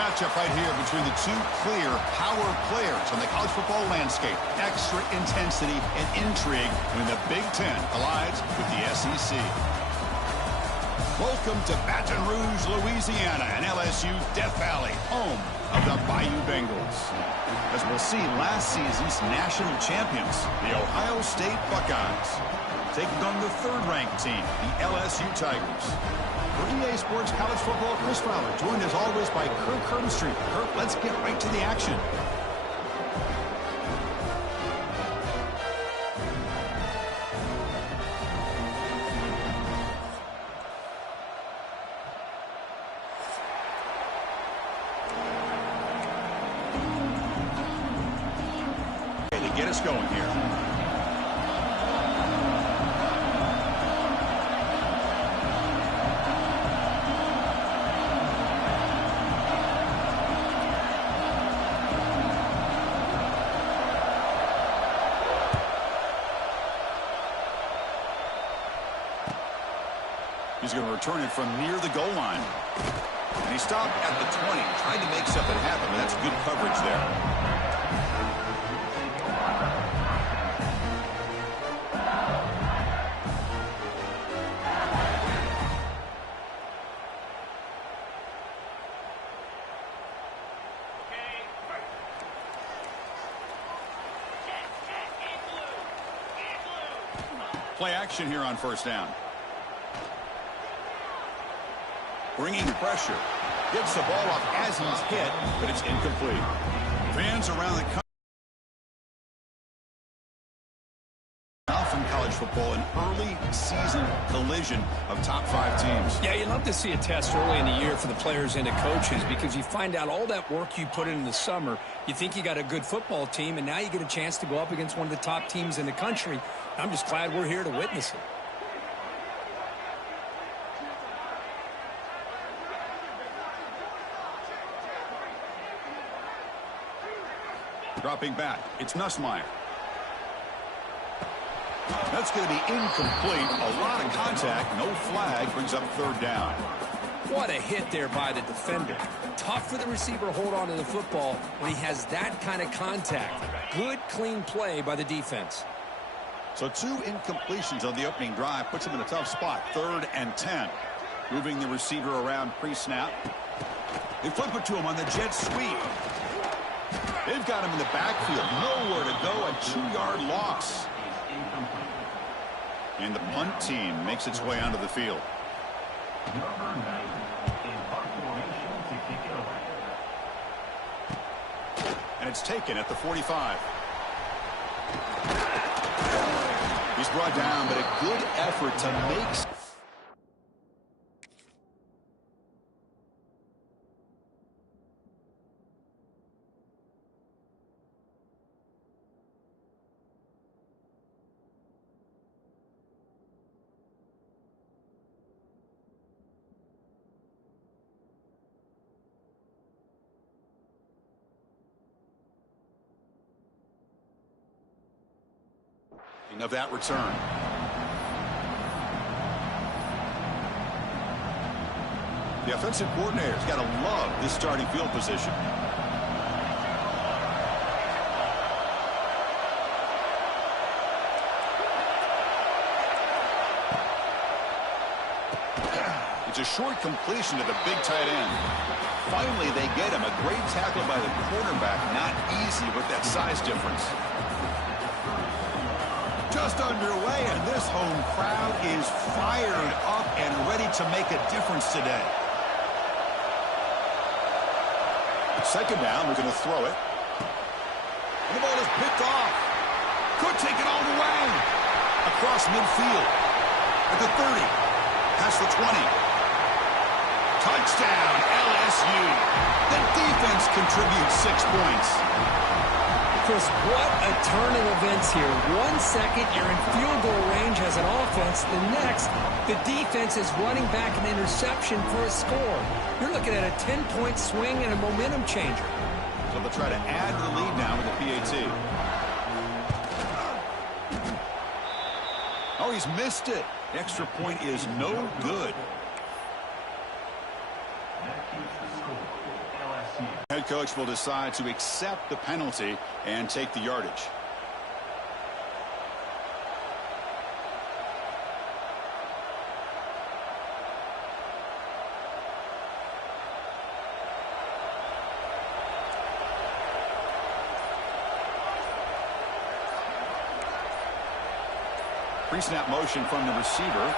matchup right here between the two clear power players on the college football landscape. Extra intensity and intrigue when the Big Ten collides with the SEC. Welcome to Baton Rouge, Louisiana, and LSU's Death Valley, home of the Bayou Bengals. As we'll see, last season's national champions, the Ohio State Buckeyes, taking on the third-ranked team, the LSU Tigers. For EA Sports College Football, Chris Fowler, joined as always by Kirk Herbstreit. Kirk, let's get right to the action. To get us going here. He's going to return it from near the goal line. And he stopped at the 20, trying to make something happen. That's good coverage there. Play action here on first down. Bringing pressure. Gets the ball off as he's hit, but it's incomplete. Fans around the country. In college football, an early season collision of top 5 teams. Yeah, you love to see a test early in the year for the players and the coaches because you find out all that work you put in the summer. You think you got a good football team, and now you get a chance to go up against one of the top teams in the country. I'm just glad we're here to witness it. Dropping back, it's Nussmeier. That's going to be incomplete. A lot of contact. No flag. Brings up third down. What a hit there by the defender. Tough for the receiver to hold on to the football when he has that kind of contact. Good, clean play by the defense. So 2 incompletions on the opening drive puts him in a tough spot. 3rd and 10. Moving the receiver around pre-snap. They flip it to him on the jet sweep. They've got him in the backfield. Nowhere to go. A 2-yard loss. And the punt team makes its way onto the field. And it's taken at the 45. He's brought down, but a good effort to make... of that return. The offensive coordinator's got to love this starting field position. It's a short completion to the big tight end. Finally, they get him. A great tackle by the quarterback. Not easy with that size difference. Just underway, and this home crowd is fired up and ready to make a difference today. Second down, we're going to throw it. And the ball is picked off. Could take it all the way. Across midfield. At the 30. Past the 20. Touchdown, LSU. The defense contributes 6 points. Chris, what a turn of events here. 1 second, you're in field goal range as an offense. The next, the defense is running back an interception for a score. You're looking at a 10-point swing and a momentum changer. So they'll try to add to the lead now with the PAT. Oh, he's missed it. The extra point is no good. Head coach will decide to accept the penalty and take the yardage. Pre-snap motion from the receiver.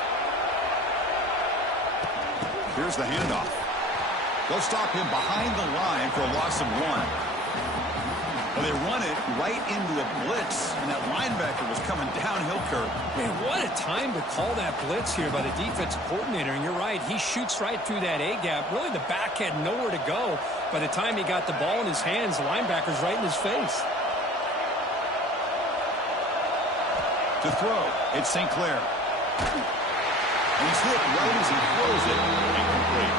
Here's the handoff. They'll stop him behind the line for a loss of 1. Well, they run it right into a blitz, and that linebacker was coming downhill curve. Man, what a time to call that blitz here by the defensive coordinator. And you're right, he shoots right through that A-gap. Really, the back had nowhere to go. By the time he got the ball in his hands, the linebacker's right in his face. To throw, it's St. Clair. And he's hit right as he throws it. Incomplete.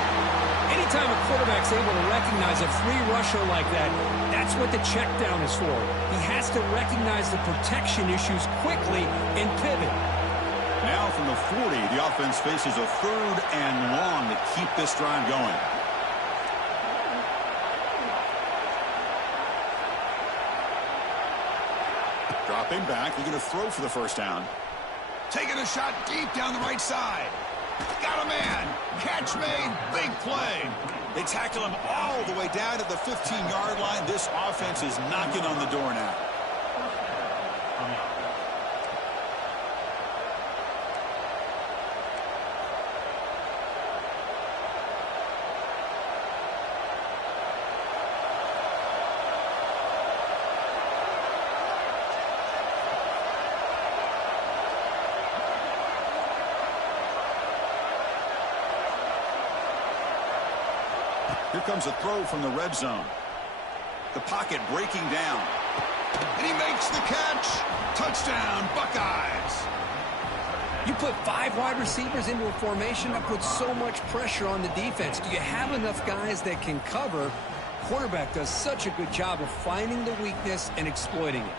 Anytime a quarterback's able to recognize a free rusher like that, that's what the check down is for. He has to recognize the protection issues quickly and pivot. Now from the 40, the offense faces a 3rd and long to keep this drive going. Dropping back, they're going to throw for the first down. Taking a shot deep down the right side. Got a man. Catch made. Big play. They tackle him all the way down to the 15-yard line. This offense is knocking on the door now. Here comes a throw from the red zone. The pocket breaking down. And he makes the catch. Touchdown, Buckeyes. You put 5 wide receivers into a formation that puts so much pressure on the defense. Do you have enough guys that can cover? Quarterback does such a good job of finding the weakness and exploiting it.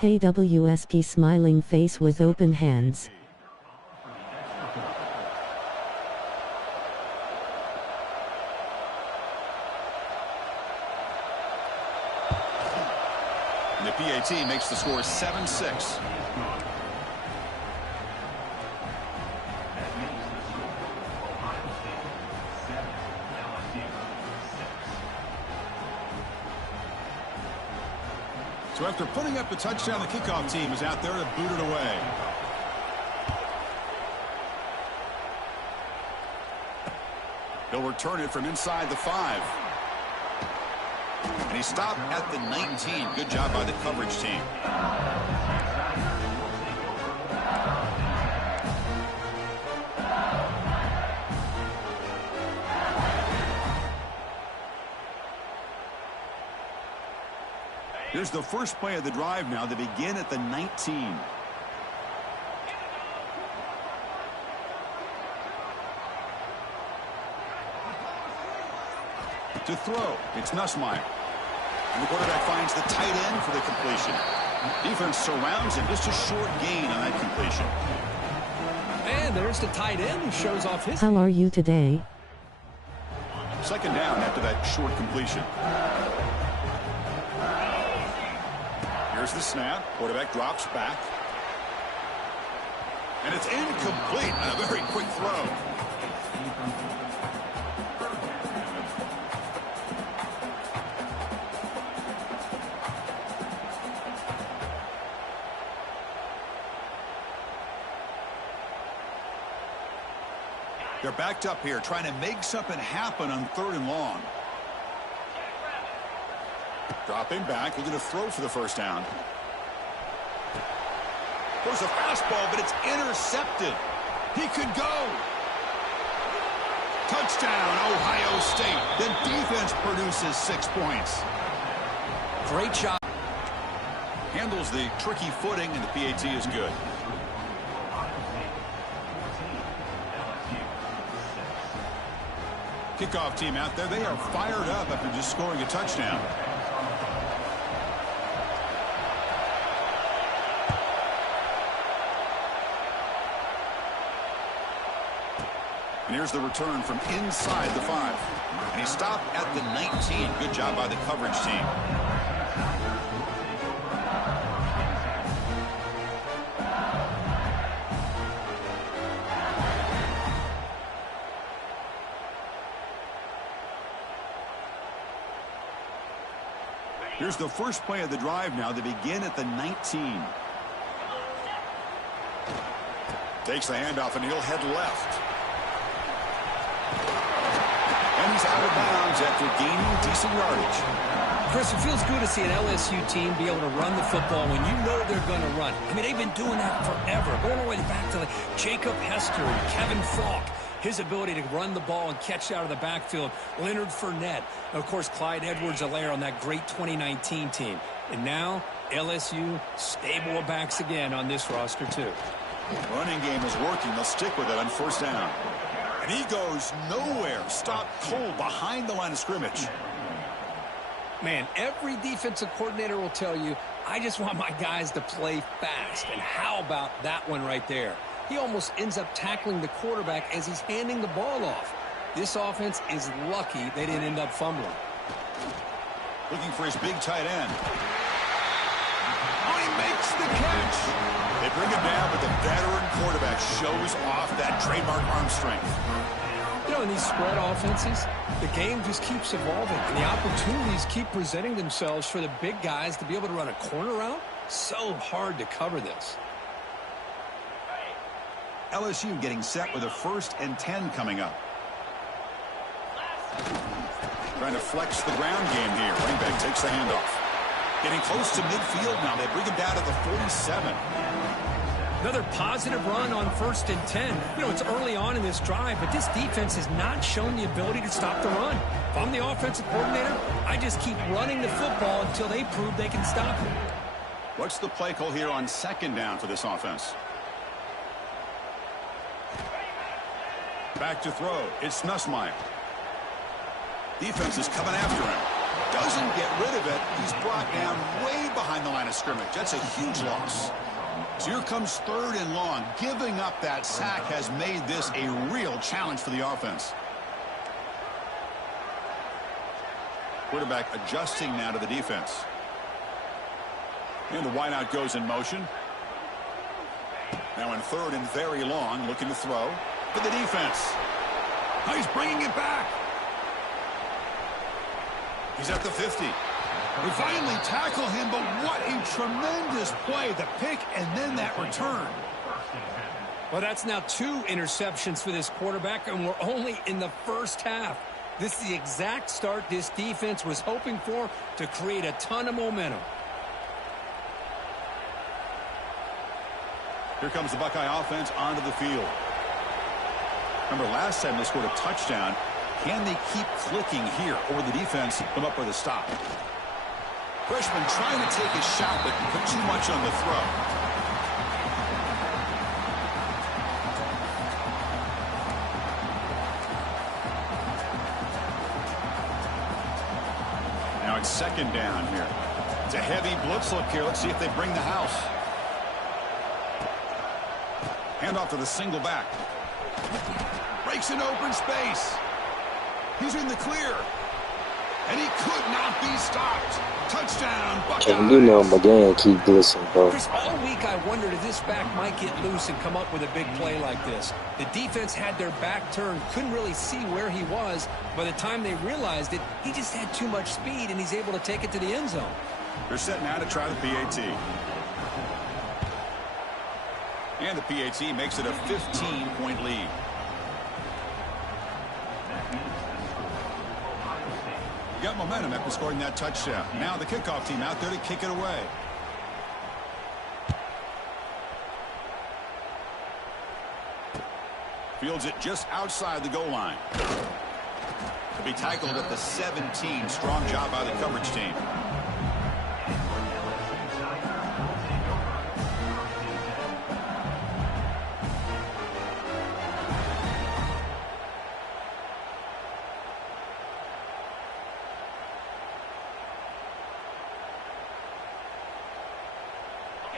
KWSP smiling face with open hands. And the PAT makes the score 7-6. So after putting up the touchdown, the kickoff team is out there to boot it away. He'll return it from inside the 5. And he stopped at the 19. Good job by the coverage team. Here's the first play of the drive now. They begin at the 19. To throw, it's Nussmeier. And the quarterback finds the tight end for the completion. Defense surrounds him. Just a short gain on that completion. And there's the tight end who shows off his... How are you today? Second down after that short completion. Here's the snap. Quarterback drops back. And it's incomplete. A very quick throw. They're backed up here, trying to make something happen on 3rd and long. Dropping back, they're going to throw for the first down. There's a fastball, but it's intercepted. He could go. Touchdown, Ohio State. The defense produces 6 points. Great job. Handles the tricky footing, and the PAT is good. Kickoff team out there, they are fired up after just scoring a touchdown. And here's the return from inside the 5. And he stopped at the 19. Good job by the coverage team. Here's the first play of the drive now. They begin at the 19. Takes the handoff, and he'll head left. And he's out of bounds after gaining decent yardage. Chris, it feels good to see an LSU team be able to run the football when you know they're going to run. I mean, they've been doing that forever, going all the way back to Jacob Hester and Kevin Falk. His ability to run the ball and catch out of the backfield. Leonard Fournette. And, of course, Clyde Edwards-Helaire on that great 2019 team. And now, LSU stable of backs again on this roster, too. Running game is working. They'll stick with it on first down. And he goes nowhere. Stopped cold behind the line of scrimmage. Man, every defensive coordinator will tell you, I just want my guys to play fast. And how about that one right there? He almost ends up tackling the quarterback as he's handing the ball off. This offense is lucky they didn't end up fumbling. Looking for his big tight end. Oh, he makes the catch. They bring him down, but the veteran quarterback shows off that trademark arm strength. You know, in these spread offenses, the game just keeps evolving, and the opportunities keep presenting themselves for the big guys to be able to run a corner route. So hard to cover this. LSU getting set with a 1st and 10 coming up. Trying to flex the ground game here. Running back takes the handoff. Getting close to midfield now. They bring him down to the 47. Another positive run on 1st and 10. You know, it's early on in this drive, but this defense has not shown the ability to stop the run. If I'm the offensive coordinator, I just keep running the football until they prove they can stop it. What's the play call here on 2nd down for this offense? Back to throw. It's Nussmeier. Defense is coming after him. Doesn't get rid of it. He's brought down way behind the line of scrimmage. That's a huge loss. So here comes 3rd and long. Giving up that sack has made this a real challenge for the offense. Quarterback adjusting now to the defense. And the wideout goes in motion. Now in 3rd and very long, looking to throw. For the defense. Now he's bringing it back. He's at the 50. They finally tackle him, but what a tremendous play. The pick and then that return. Well, that's now 2 interceptions for this quarterback, and we're only in the first half. This is the exact start this defense was hoping for to create a ton of momentum. Here comes the Buckeye offense onto the field. Remember, last time they scored a touchdown. Can they keep clicking here, or the defense come up with a stop? Freshman trying to take a shot, but put too much on the throw. Now it's 2nd down here. It's a heavy blitz look here. Let's see if they bring the house. Handoff to the single back. Breaks in open space. He's in the clear. And he could not be stopped. Touchdown, Buckeyes. Can't do nothing but then keep blitzing, bro. Chris, all week I wondered if this back might get loose and come up with a big play like this. The defense had their back turned, couldn't really see where he was. By the time they realized it, he just had too much speed, and he's able to take it to the end zone. They're set now to try the PAT. And the PAT makes it a 15-point lead. Got momentum after scoring that touchdown. Now the kickoff team out there to kick it away. Fields it just outside the goal line. To be tackled at the 17. Strong job by the coverage team.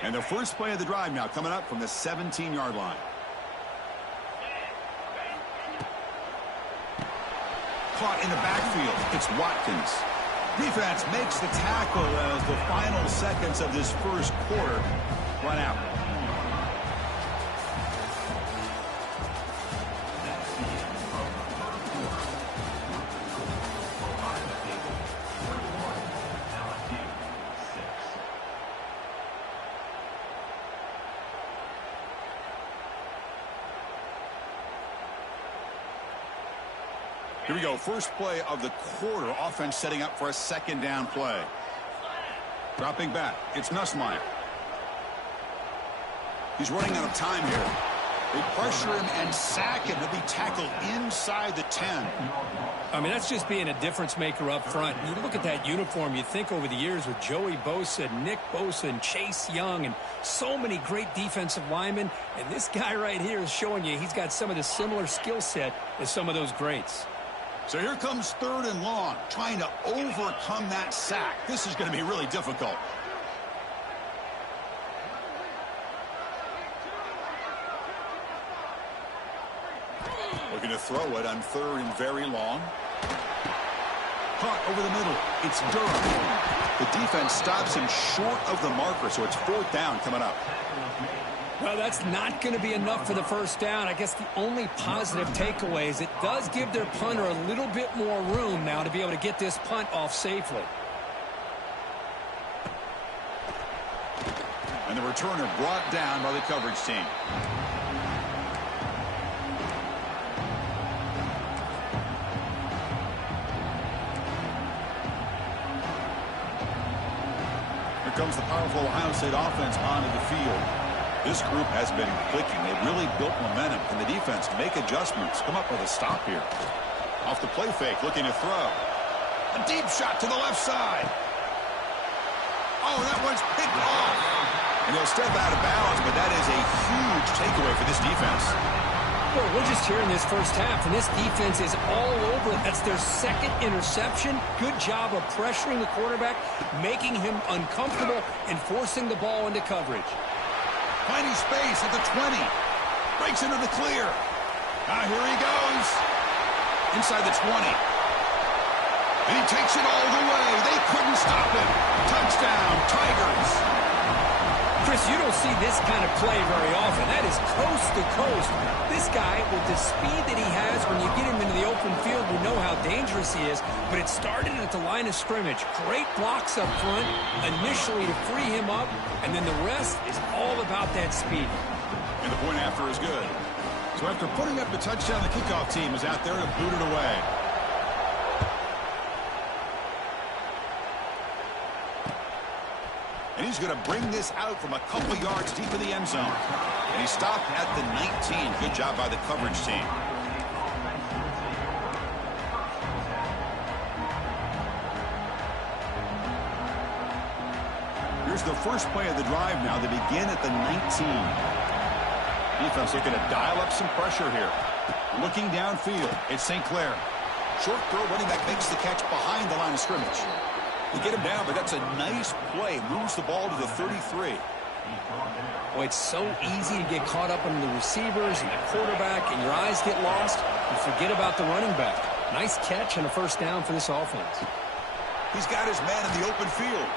And the first play of the drive now coming up from the 17-yard line. caught in the backfield. It's Watkins. Defense makes the tackle as the final seconds of this first quarter run out. Here we go. First play of the quarter. Offense setting up for a second down play. Dropping back. It's Nussmeier. He's running out of time here. They pressure him and sack him. He'll be tackled inside the 10. I mean, that's just being a difference maker up front. You look at that uniform, you think over the years with Joey Bosa, Nick Bosa, and Chase Young, and so many great defensive linemen. And this guy right here is showing you he's got some of the similar skill set as some of those greats. So here comes 3rd and long, trying to overcome that sack. This is going to be really difficult. Looking to throw it on 3rd and very long. Caught over the middle. It's Durham. The defense stops him short of the marker, so it's 4th down coming up. Well, that's not going to be enough for the first down. I guess the only positive takeaway is it does give their punter a little bit more room now to be able to get this punt off safely. And the returner brought down by the coverage team. Here comes the powerful Ohio State offense onto the field. This group has been clicking. They've really built momentum. Can the defense make adjustments? Come up with a stop here. Off the play fake, looking to throw. A deep shot to the left side. Oh, that one's picked off. And he'll step out of bounds, but that is a huge takeaway for this defense. Well, we're just here in this first half, and this defense is all over it. That's their 2nd interception. Good job of pressuring the quarterback, making him uncomfortable, and forcing the ball into coverage. Finding space at the 20. Breaks into the clear. Here he goes. Inside the 20. And he takes it all the way. They couldn't stop him. Touchdown, Tigers. Chris, you don't see this kind of play very often. That is coast to coast. This guy, with the speed that he has, when you get him into the open field, we know how dangerous he is. But it started at the line of scrimmage. Great blocks up front, initially to free him up, and then the rest is all about that speed. And the point after is good. So after putting up the touchdown, the kickoff team is out there to boot it away. And he's going to bring this out from a couple yards deep in the end zone. And he stopped at the 19. Good job by the coverage team. Here's the first play of the drive now. They begin at the 19. Defense looking to dial up some pressure here. Looking downfield. It's St. Clair. Short throw, running back makes the catch behind the line of scrimmage. They get him down, but that's a nice play. Moves the ball to the 33. Boy, it's so easy to get caught up in the receivers and the quarterback, and your eyes get lost. You forget about the running back. Nice catch and a first down for this offense. He's got his man in the open field.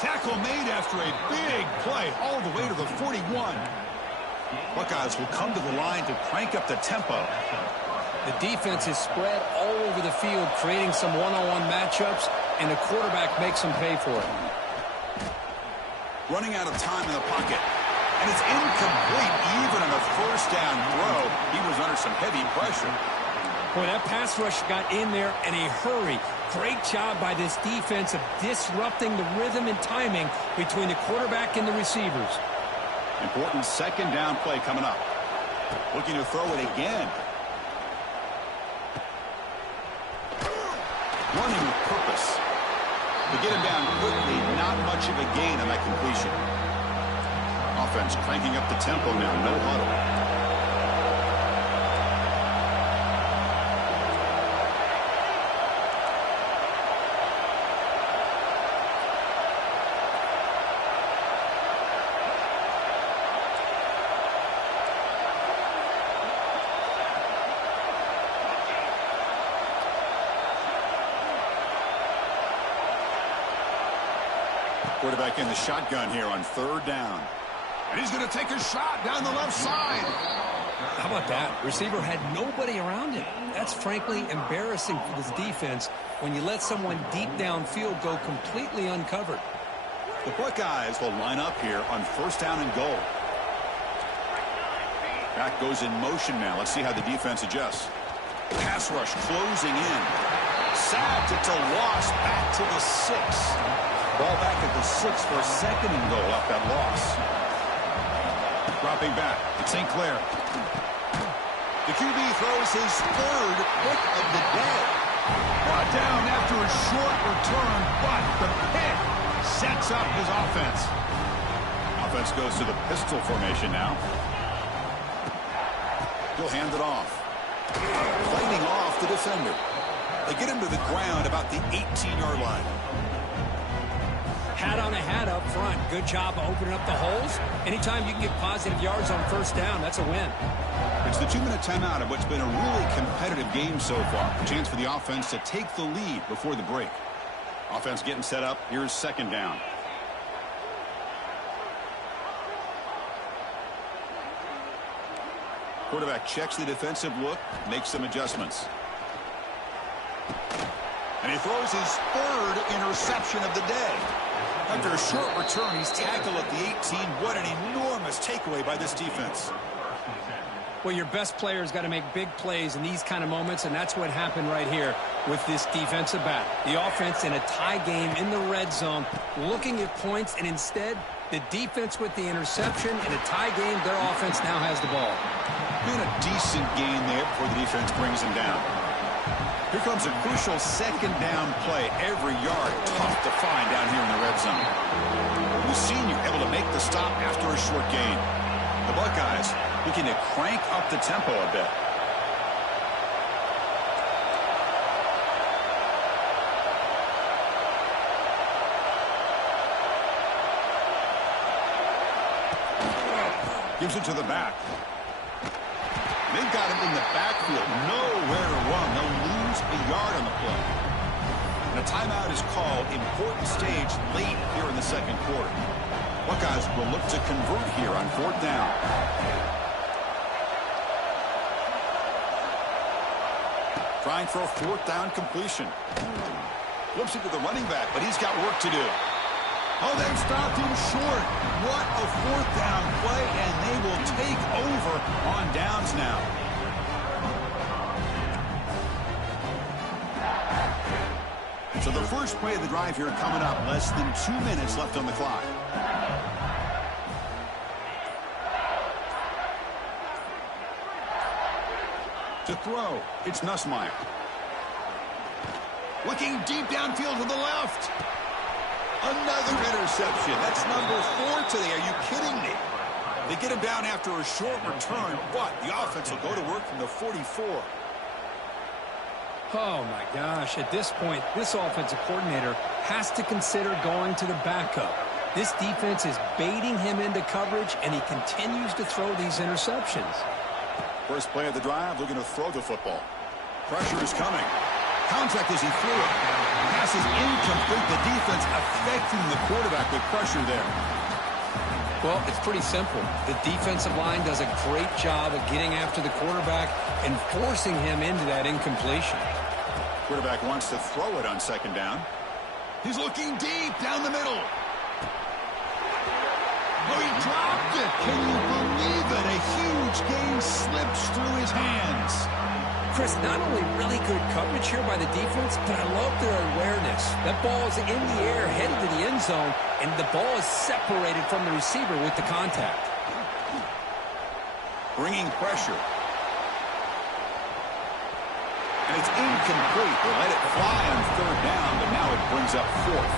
Tackle made after a big play all the way to the 41. Buckeyes will come to the line to crank up the tempo. The defense is spread all over the field, creating some one-on-one matchups, and the quarterback makes them pay for it. Running out of time in the pocket. And it's incomplete even on a first down throw. He was under some heavy pressure. Boy, that pass rush got in there in a hurry. Great job by this defense of disrupting the rhythm and timing between the quarterback and the receivers. Important second down play coming up. Looking to throw it again. Running with purpose. To get him down quickly, not much of a gain on that completion. Offense cranking up the tempo now, no huddle. Quarterback in the shotgun here on 3rd down. And he's going to take a shot down the left side. How about that? Receiver had nobody around him. That's frankly embarrassing for this defense when you let someone deep downfield go completely uncovered. The Buckeyes will line up here on 1st down and goal. Back goes in motion now. Let's see how the defense adjusts. Pass rush closing in. Sacked. It's a loss back to the 6. Ball back at the 6 for a 2nd and goal off that loss. Dropping back. It's St. Clair. The QB throws his 3rd pick of the day. Brought down after a short return, but the pick sets up his offense. Offense goes to the pistol formation now. He'll hand it off. Fighting off the defender. They get him to the ground about the 18-yard line. Hat on a hat up front. Good job of opening up the holes. Anytime you can get positive yards on 1st down, that's a win. It's the 2-minute timeout of what's been a really competitive game so far. A chance for the offense to take the lead before the break. Offense getting set up. Here's 2nd down. Quarterback checks the defensive look, makes some adjustments. And he throws his 3rd interception of the day. After a short return, he's tackled at the 18. What an enormous takeaway by this defense. Well, your best player's got to make big plays in these kind of moments, and that's what happened right here with this defensive back. The offense in a tie game in the red zone, looking at points, and instead, the defense with the interception. In a tie game, their offense now has the ball. Been a decent gain there before the defense brings him down. Here comes a crucial 2nd down play. Every yard tough to find down here in the red zone. The senior able to make the stop after a short gain. The Buckeyes looking to crank up the tempo a bit. Gives it to the back. They've got him in the backfield. Nowhere to run. They'll lose a yard on the play. And a timeout is called. Important stage late here in the 2nd quarter. Buckeyes will look to convert here on 4th down. Trying for a 4th down completion. Flips it to the running back, but he's got work to do. Oh, they've stopped him short. What a 4th down play, and they will take over on downs now. So the first play of the drive here coming up. Less than 2 minutes left on the clock. To throw, it's Nussmeier. Looking deep downfield to the left. Another interception. That's number 4 today. Are you kidding me? They get him down after a short return, but the offense will go to work from the 44. Oh, my gosh. At this point, this offensive coordinator has to consider going to the backup. This defense is baiting him into coverage, and he continues to throw these interceptions. First play of the drive, looking to throw the football. Pressure is coming. Contact as he threw it. Pass is incomplete. The defense affecting the quarterback with pressure there. Well, it's pretty simple. The defensive line does a great job of getting after the quarterback and forcing him into that incompletion. Quarterback wants to throw it on 2nd down. He's looking deep down the middle. Oh, he dropped it. Can you believe it? A huge gain slips through his hands. Chris, not only really good coverage here by the defense, but I love their awareness. That ball is in the air, headed to the end zone, and the ball is separated from the receiver with the contact. Bringing pressure. And it's incomplete. They let it fly on 3rd down, but now it brings up 4th.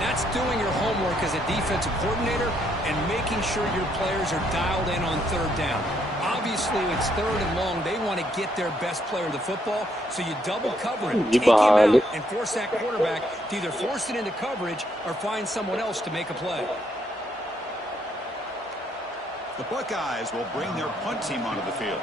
That's doing your homework as a defensive coordinator and making sure your players are dialed in on 3rd down. Obviously, it's 3rd and long. They want to get their best player the football, so you double cover him, take him out, and force that quarterback to either force it into coverage or find someone else to make a play. The Buckeyes will bring their punt team onto the field.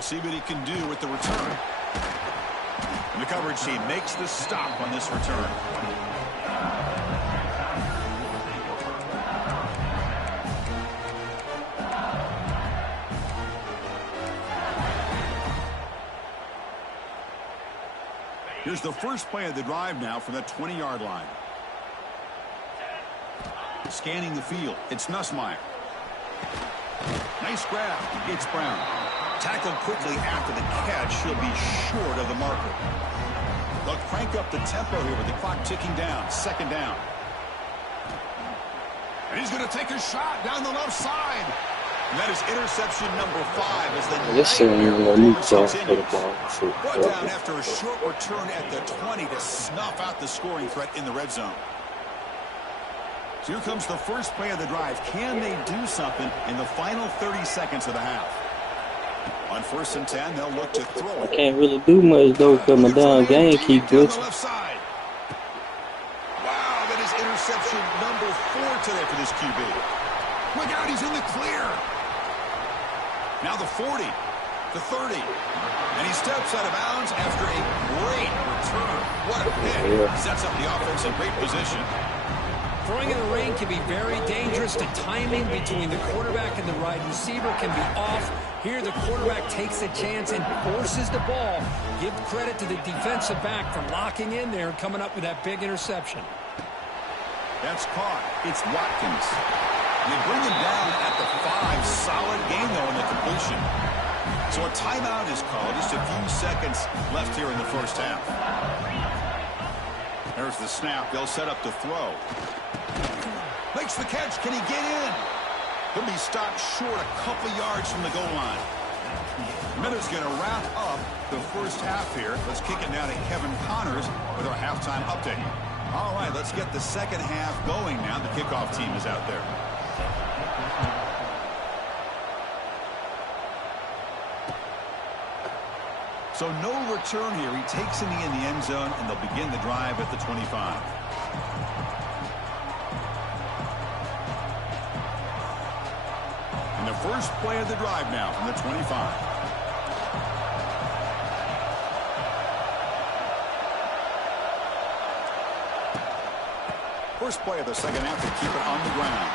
We'll see what he can do with the return. And the coverage team makes the stop on this return. Here's the first play of the drive now from the 20-yard line. Scanning the field, it's Nussmeier. Nice grab. It's Brown. Tackled quickly after the catch. He'll be short of the marker. They'll crank up the tempo here with the clock ticking down. Second down. And he's going to take a shot down the left side. And that is interception number 5 as the nightmare continues. Brought down after a short return at the 20 to snuff out the scoring threat in the red zone. So here comes the first play of the drive. Can they do something in the final 30 seconds of the half? On 1st and 10, they'll look to throw it. I can't really do much though because my down game keep glitching. Wow, that is interception number 4 today for this QB. Look out, he's in the clear. Now the 40, the 30, and he steps out of bounds after a great return. What a pick. Sets up the offense in great position. Throwing in the rain can be very dangerous. The timing between the quarterback and the wide receiver can be off. Here the quarterback takes a chance and forces the ball. Give credit to the defensive back for locking in there and coming up with that big interception. That's caught. It's Watkins. They bring him down at the 5. Solid gain, though, in the completion. So a timeout is called. Just a few seconds left here in the first half. There's the snap. They'll set up to throw. Makes the catch. Can he get in? He'll be stopped short a couple yards from the goal line. Miller's going to wrap up the first half here. Let's kick it now to Kevin Connors with our halftime update. All right, let's get the second half going now. The kickoff team is out there. So no return here. He takes a knee in the end zone, and they'll begin the drive at the 25. And the first play of the drive now from the 25. First play of the second half to keep it on the ground.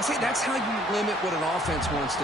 See, that's how you limit what an offense wants to